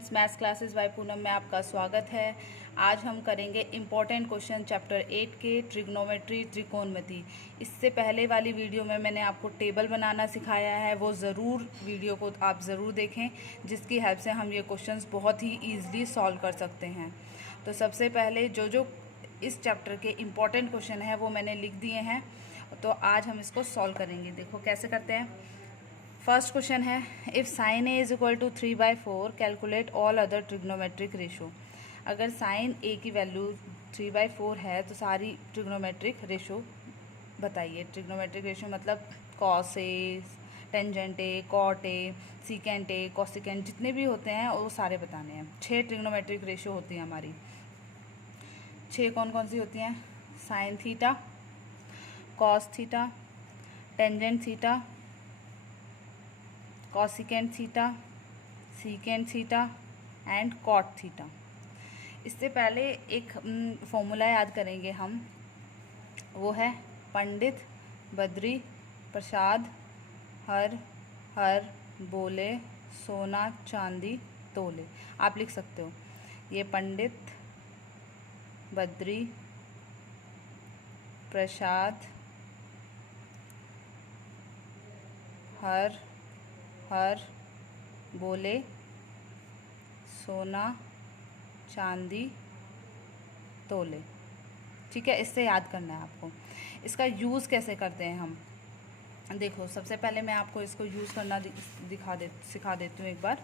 Friends, maths classes bye Poonam में आपका स्वागत है। आज हम करेंगे इम्पॉर्टेंट क्वेश्चन चैप्टर 8 के ट्रिग्नोमेट्री त्रिकोणमिति। इससे पहले वाली वीडियो में मैंने आपको टेबल बनाना सिखाया है, वो ज़रूर वीडियो को आप ज़रूर देखें, जिसकी हेल्प से हम ये क्वेश्चंस बहुत ही ईजिली सॉल्व कर सकते हैं। तो सबसे पहले जो इस चैप्टर के इम्पॉर्टेंट क्वेश्चन है वो मैंने लिख दिए हैं, तो आज हम इसको सॉल्व करेंगे। देखो कैसे करते हैं। फर्स्ट क्वेश्चन है, if sine A is equal to 3/4 calculate all other trigonometric ratio. अगर साइन ए की वैल्यू 3/4 है तो सारी ट्रिग्नोमेट्रिक रेशो बताइए। ट्रिग्नोमेट्रिक रेशो मतलब cos A, tangent A, cot A, secant A, cosecant, जितने भी होते हैं वो सारे बताने हैं। 6 ट्रिग्नोमेट्रिक रेशो होती हैं हमारी। 6 कौन कौन सी होती हैं? Sine theta, cos theta, tangent theta, cosecant theta, secant theta and cot theta. इससे पहले एक फॉर्मूला याद करेंगे हम, वो है पंडित, बद्री, प्रसाद, हर, हर, बोले, सोना, चांदी, तोले। आप लिख सकते हो ये पंडित, बद्री, प्रसाद, हर, हर, बोले, सोना, चांदी, तोले। ठीक है, इससे याद करना है आपको। इसका यूज़ कैसे करते हैं हम, देखो सबसे पहले मैं आपको इसको यूज़ करना सिखा देती हूँ एक बार।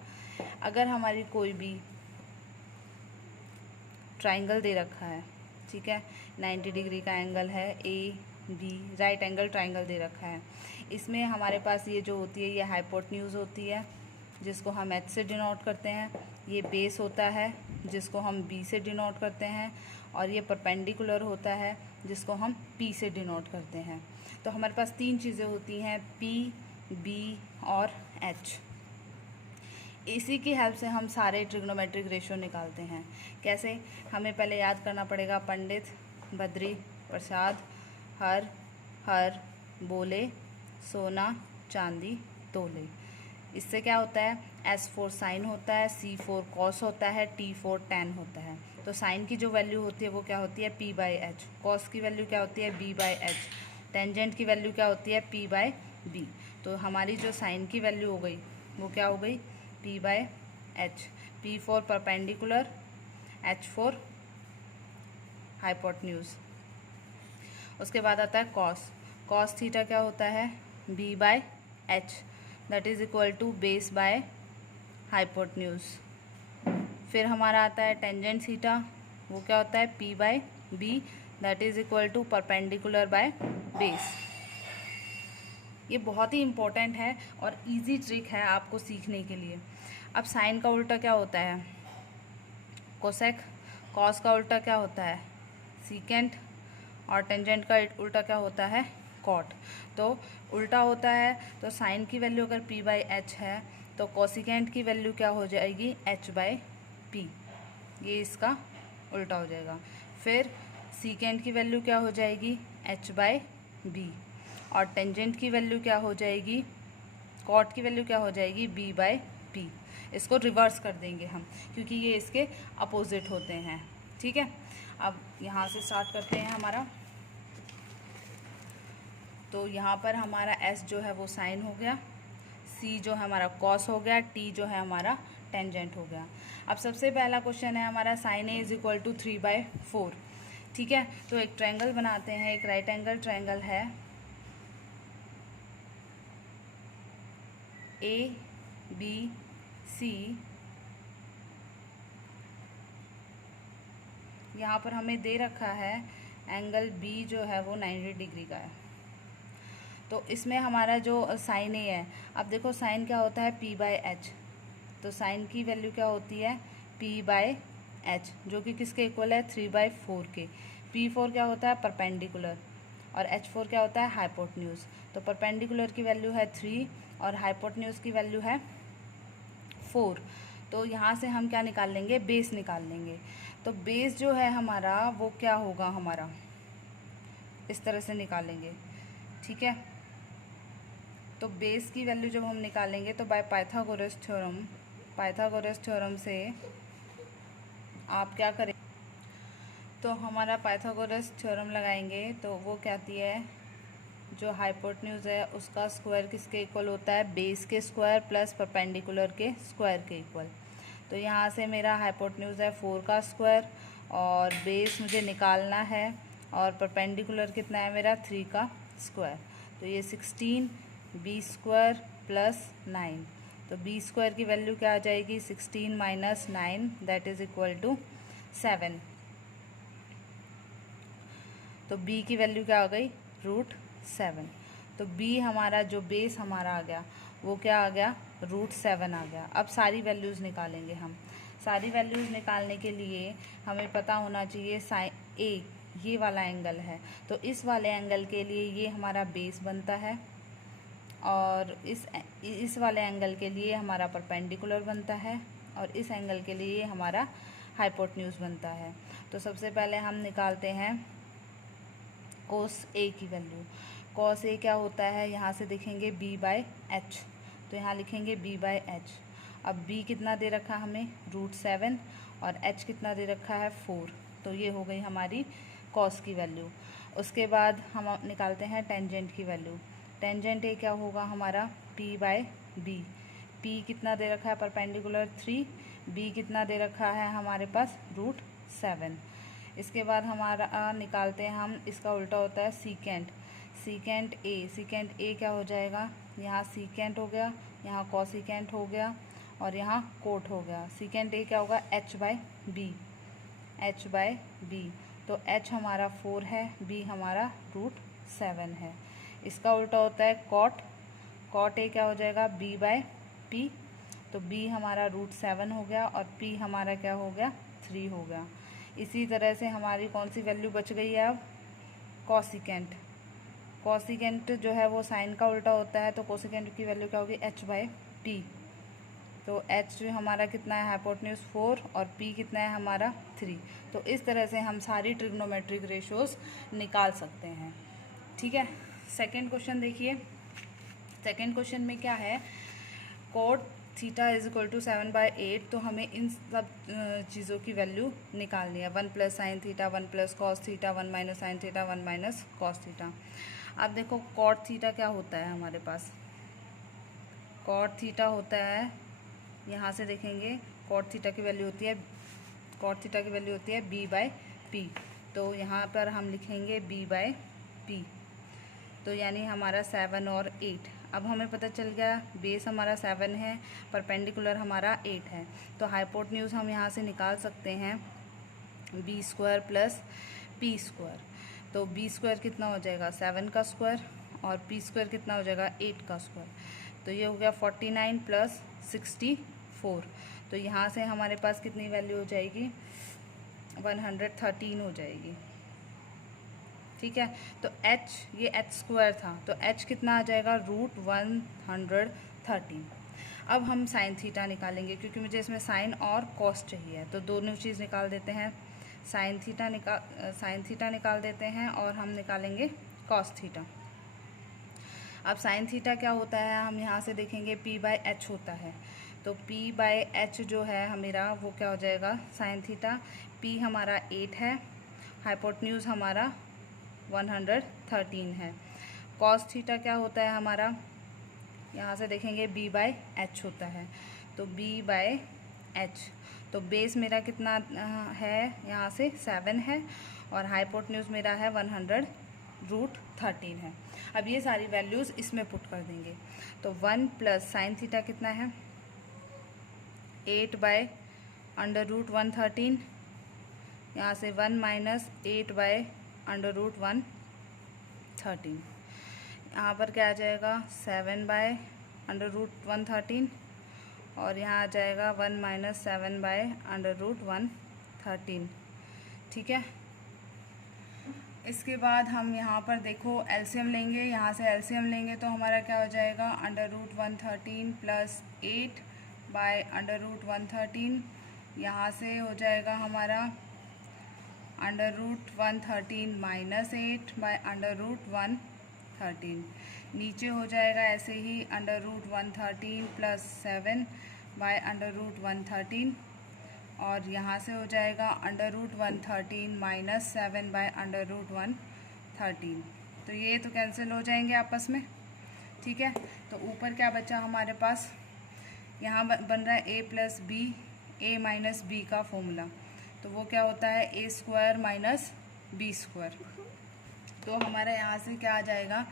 अगर हमारी कोई भी ट्राइंगल दे रखा है, ठीक है, 90 डिग्री का एंगल है, A B right angle triangle दे रखा है। इसमें हमारे पास ये जो होती है ये हाइपोटेन्यूज़ होती है, जिसको हम एच से डिनोट करते हैं। ये बेस होता है जिसको हम बी से डिनोट करते हैं, और ये परपेंडिकुलर होता है जिसको हम पी से डिनोट करते हैं। तो हमारे पास 3 चीज़ें होती हैं, पी, बी और एच। इसी की हेल्प से हम सारे ट्रिग्नोमेट्रिक रेशो निकालते हैं। कैसे? हमें पहले याद करना पड़ेगा पंडित, बद्री, प्रसाद, हर, हर, बोले, सोना, चांदी, तोले। इससे क्या होता है? S4 साइन होता है, C4 कॉस होता है, T4 टैन होता है। तो साइन की जो वैल्यू होती है वो क्या होती है? P/H। कॉस की वैल्यू क्या होती है? B/H। टेंजेंट की वैल्यू क्या होती है? P/B। तो हमारी जो साइन की वैल्यू हो गई वो क्या हो गई? P/H। P for perpendicular, H for hypotenuse. उसके बाद आता है कॉस। कॉस थीटा क्या होता है? B/H, that is equal to base by hypotenuse. फिर हमारा आता है टेंजेंट थीटा, वो क्या होता है? P/B, that is equal to perpendicular by base. ये बहुत ही इम्पोर्टेंट है और इजी ट्रिक है आपको सीखने के लिए। अब साइन का उल्टा क्या होता है? कोसेक। कॉस का उल्टा क्या होता है? सीकेंट। और टेंजेंट का उल्टा क्या होता है? कॉट। तो उल्टा होता है तो साइन की वैल्यू अगर P/H है तो कोसिकेंट की वैल्यू क्या हो जाएगी? H/P। ये इसका उल्टा हो जाएगा। फिर सीकेंट की वैल्यू क्या हो जाएगी? H/B। और टेंजेंट की वैल्यू क्या हो जाएगी? कॉट की वैल्यू क्या हो जाएगी? B/P। इसको रिवर्स कर देंगे हम, क्योंकि ये इसके अपोजिट होते हैं। ठीक है, अब यहाँ से स्टार्ट करते हैं हमारा। तो यहाँ पर हमारा S जो है वो साइन हो गया, C जो है हमारा कॉस हो गया, T जो है हमारा टेंजेंट हो गया। अब सबसे पहला क्वेश्चन है हमारा sine A is equal to 3/4। ठीक है, तो एक ट्रायंगल बनाते हैं। एक राइट एंगल ट्रायंगल है, ABC। यहाँ पर हमें दे रखा है एंगल B जो है वो 90 डिग्री का है। तो इसमें हमारा जो साइन ए है, अब देखो साइन क्या होता है? P/H। तो साइन की वैल्यू क्या होती है? P/H, जो कि किसके इक्वल है? 3/4 के। P4 क्या होता है? परपेंडिकुलर। और H4 क्या होता है? हाइपोटेन्यूज। तो परपेंडिकुलर की वैल्यू है 3 और हाइपोटेन्यूज की वैल्यू है 4। तो यहाँ से हम क्या निकाल लेंगे? बेस निकाल लेंगे। तो बेस जो है हमारा वो क्या होगा? हमारा इस तरह से निकालेंगे। ठीक है, तो बेस की वैल्यू जब हम निकालेंगे तो by Pythagoras theorem Pythagoras theorem से आप क्या करें, तो हमारा पाइथागोरस थ्योरम लगाएंगे तो वो कहती है जो हाइपोटेन्यूज है उसका स्क्वायर किसके इक्वल होता है, बेस के स्क्वायर प्लस परपेंडिकुलर के स्क्वायर के इक्वल। तो यहाँ से मेरा हाइपोटेन्यूज है 4 का स्क्वायर और बेस मुझे निकालना है और परपेंडिकुलर कितना है मेरा 3 का स्क्वायर। तो ये 16 बी स्क्वायर प्लस 9, तो बी स्क्वायर की वैल्यू क्या आ जाएगी 16 minus 9 that is equal to 7। तो b की वैल्यू क्या आ गई √7। तो b हमारा जो बेस हमारा आ गया वो क्या आ गया √7 आ गया। अब सारी वैल्यूज़ निकालेंगे हम। सारी वैल्यूज़ निकालने के लिए हमें पता होना चाहिए साइन a ये वाला एंगल है, तो इस वाले एंगल के लिए ये हमारा बेस बनता है और इस वाले एंगल के लिए हमारा परपेंडिकुलर बनता है और इस एंगल के लिए हमारा हाइपोटेन्यूज बनता है। तो सबसे पहले हम निकालते हैं कोस ए की वैल्यू। कॉस ए क्या होता है, यहाँ से देखेंगे b/h, तो यहाँ लिखेंगे b/h। अब b कितना दे रखा हमें √7 और h कितना दे रखा है 4, तो ये हो गई हमारी कॉस की वैल्यू। उसके बाद हम निकालते हैं टेंजेंट की वैल्यू। टेंजेंट ए क्या होगा हमारा p/b। p कितना दे रखा है परपेंडिकुलर 3, b कितना दे रखा है हमारे पास √7। इसके बाद हमारा निकालते हैं हम, इसका उल्टा होता है सीकेंट। सीकेंट ए, सीकेंट ए क्या हो जाएगा, यहाँ सीकेंट हो गया, यहाँ कॉसिकेंट हो गया और यहाँ कोट हो गया। सीकेंट ए क्या होगा h/b, h/b। तो h हमारा 4 है, b हमारा √7 है। इसका उल्टा होता है कॉट। कॉट ए क्या हो जाएगा b/p, तो b हमारा √7 हो गया और p हमारा क्या हो गया 3 हो गया। इसी तरह से हमारी कौन सी वैल्यू बच गई है अब, कॉसिकेंट। कॉसिकेंट जो है वो साइन का उल्टा होता है, तो कॉसिकेंट की वैल्यू क्या होगी h/p। तो h जो हमारा कितना है हाइपोटेन्यूज 4 और p कितना है हमारा 3। तो इस तरह से हम सारी ट्रिग्नोमेट्रिक रेशियोज निकाल सकते हैं। ठीक है, सेकेंड क्वेश्चन देखिए। सेकेंड क्वेश्चन में क्या है, cot theta is equal to 7/8, तो हमें इन सब चीज़ों की वैल्यू निकालनी है। 1 + sin theta, 1 + cos theta, 1 - sin theta, 1 - cos theta. अब देखो कॉट थीटा क्या होता है हमारे पास, कॉट थीटा होता है, यहाँ से देखेंगे कॉट थीटा की वैल्यू होती है, कॉट थीटा की वैल्यू होती है b/p। तो यहाँ पर हम लिखेंगे b/p, तो यानी हमारा 7 और 8। अब हमें पता चल गया बेस हमारा 7 है, परपेंडिकुलर हमारा 8 है, तो हाइपोटेन्यूज हम यहाँ से निकाल सकते हैं b² + p²। तो b² कितना हो जाएगा 7 का स्क्वायर और p² कितना हो जाएगा 8 का स्क्वायर। तो ये हो गया 49 + 64। तो यहाँ से हमारे पास कितनी वैल्यू हो जाएगी 113 हो जाएगी। ठीक है, तो h ये h² था, तो h कितना आ जाएगा √113। अब हम साइन थीटा निकालेंगे क्योंकि मुझे इसमें साइन और कॉस चाहिए, तो दोनों चीज़ निकाल देते हैं। साइन थीटा निकाल देते हैं और हम निकालेंगे कॉस थीटा। अब साइन थीटा क्या होता है, हम यहाँ से देखेंगे p/h होता है, तो p/h जो है मेरा वो क्या हो जाएगा साइन थीटा। p हमारा 8 है, हाइपोटेन्यूज हमारा 113 है। कॉस थीटा क्या होता है हमारा, यहाँ से देखेंगे b/h होता है, तो b/h। तो बेस मेरा कितना है, यहाँ से 7 है और हाइपोटेन्यूज मेरा है 100√13 है। अब ये सारी वैल्यूज़ इसमें पुट कर देंगे, तो 1 + sin थीटा कितना है 8/√113, यहाँ से 1 - 8/√113, यहाँ पर क्या आ जाएगा 7/√113 और यहाँ आ जाएगा 1 - 7/√113। ठीक है, इसके बाद हम यहाँ पर देखो एलसीएम लेंगे, यहाँ से एलसीएम लेंगे तो हमारा क्या हो जाएगा √113 + 8/√113, यहाँ से हो जाएगा हमारा √113 - 8/√113, नीचे हो जाएगा ऐसे ही √113 + 7 बाय अंडर रूट 113 और यहाँ से हो जाएगा under root 113 minus 7 by under root 113। तो ये तो कैंसिल हो जाएंगे आपस में, ठीक है। तो ऊपर क्या बचा हमारे पास, यहाँ बन रहा है a plus B, A minus B का फॉर्मूला, तो वो क्या होता है A square minus B square. तो हमारा यहाँ से क्या आ जाएगा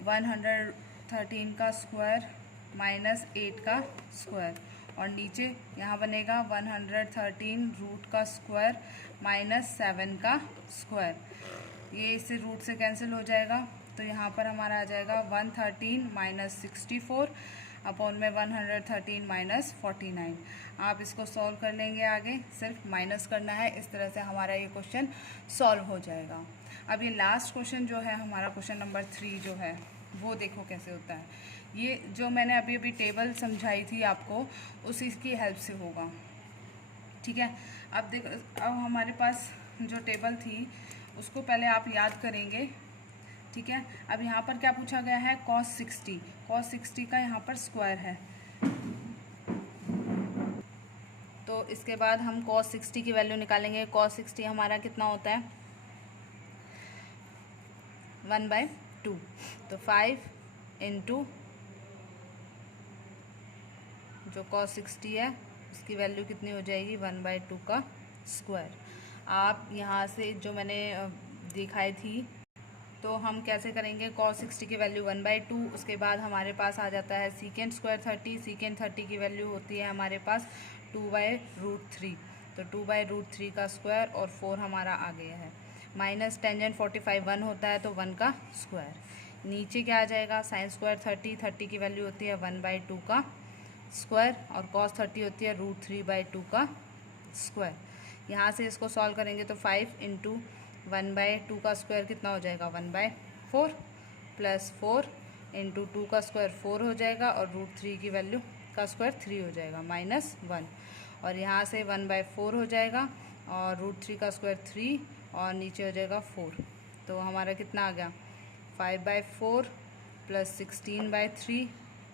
113 का स्क्वायर माइनस 8 का स्क्वायर, और नीचे यहाँ बनेगा 113 रूट का स्क्वायर माइनस 7 का स्क्वायर। ये इससे रूट से कैंसिल हो जाएगा, तो यहाँ पर हमारा आ जाएगा 113 माइनस 64 अपॉन में 113 माइनस 49। आप इसको सॉल्व कर लेंगे, आगे सिर्फ माइनस करना है, इस तरह से हमारा ये क्वेश्चन सॉल्व हो जाएगा। अब ये लास्ट क्वेश्चन जो है हमारा क्वेश्चन नंबर 3 जो है वो देखो कैसे होता है। ये जो मैंने अभी टेबल समझाई थी आपको, उसी की हेल्प से होगा, ठीक है। अब देखो, अब हमारे पास जो टेबल थी उसको पहले आप याद करेंगे, ठीक है। अब यहाँ पर क्या पूछा गया है cos 60 का यहाँ पर स्क्वायर है, तो इसके बाद हम cos 60 की वैल्यू निकालेंगे। cos 60 हमारा कितना होता है 1/2, तो 5 इंटू जो cos 60 है उसकी वैल्यू कितनी हो जाएगी 1/2 का स्क्वायर। आप यहाँ से जो मैंने दिखाई थी, तो हम कैसे करेंगे cos 60 की वैल्यू 1/2, उसके बाद हमारे पास आ जाता है सीकेंट स्क्वायर 30, सीकेंट 30 की वैल्यू होती है हमारे पास 2/√3, तो 2/√3 का स्क्वायर और 4 हमारा आ गया है, माइनस टेंजेंट 45 1 होता है तो 1 का स्क्वायर। नीचे क्या आ जाएगा साइन स्क्वायर 30 की वैल्यू होती है 1/2 का स्क्वायर और cos 30 होती है √3/2 का स्क्वायर। यहाँ से इसको सॉल्व करेंगे तो 5 इंटू 1/2 का स्क्वायर कितना हो जाएगा 1/4 प्लस 4 इंटू 2 का स्क्वायर 4 हो जाएगा और √3 की वैल्यू का स्क्वायर 3 हो जाएगा -1, और यहाँ से 1/4 हो जाएगा और √3 का स्क्वायर 3 और नीचे हो जाएगा 4, तो हमारा कितना आ गया 5/4 प्लस 16/3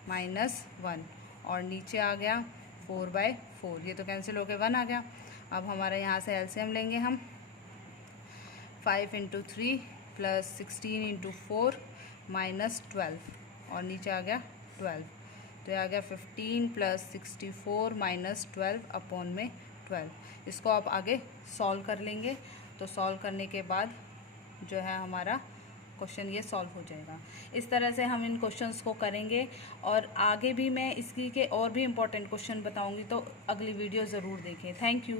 -1 और नीचे आ गया 4/4, ये तो कैंसिल होकर 1 आ गया। अब हमारा यहाँ से एलसीएम लेंगे हम, 5 इंटू 3 प्लस 16 इंटू 4 -12 और नीचे आ गया 12, तो ये आ गया 15 प्लस 64 -12 अपॉन में 12। इसको आप आगे सॉल्व कर लेंगे, तो सॉल्व करने के बाद जो है हमारा क्वेश्चन ये सॉल्व हो जाएगा। इस तरह से हम इन क्वेश्चंस को करेंगे, और आगे भी मैं इसकी के और भी इम्पोर्टेंट क्वेश्चन बताऊंगी, तो अगली वीडियो ज़रूर देखें। Thank you.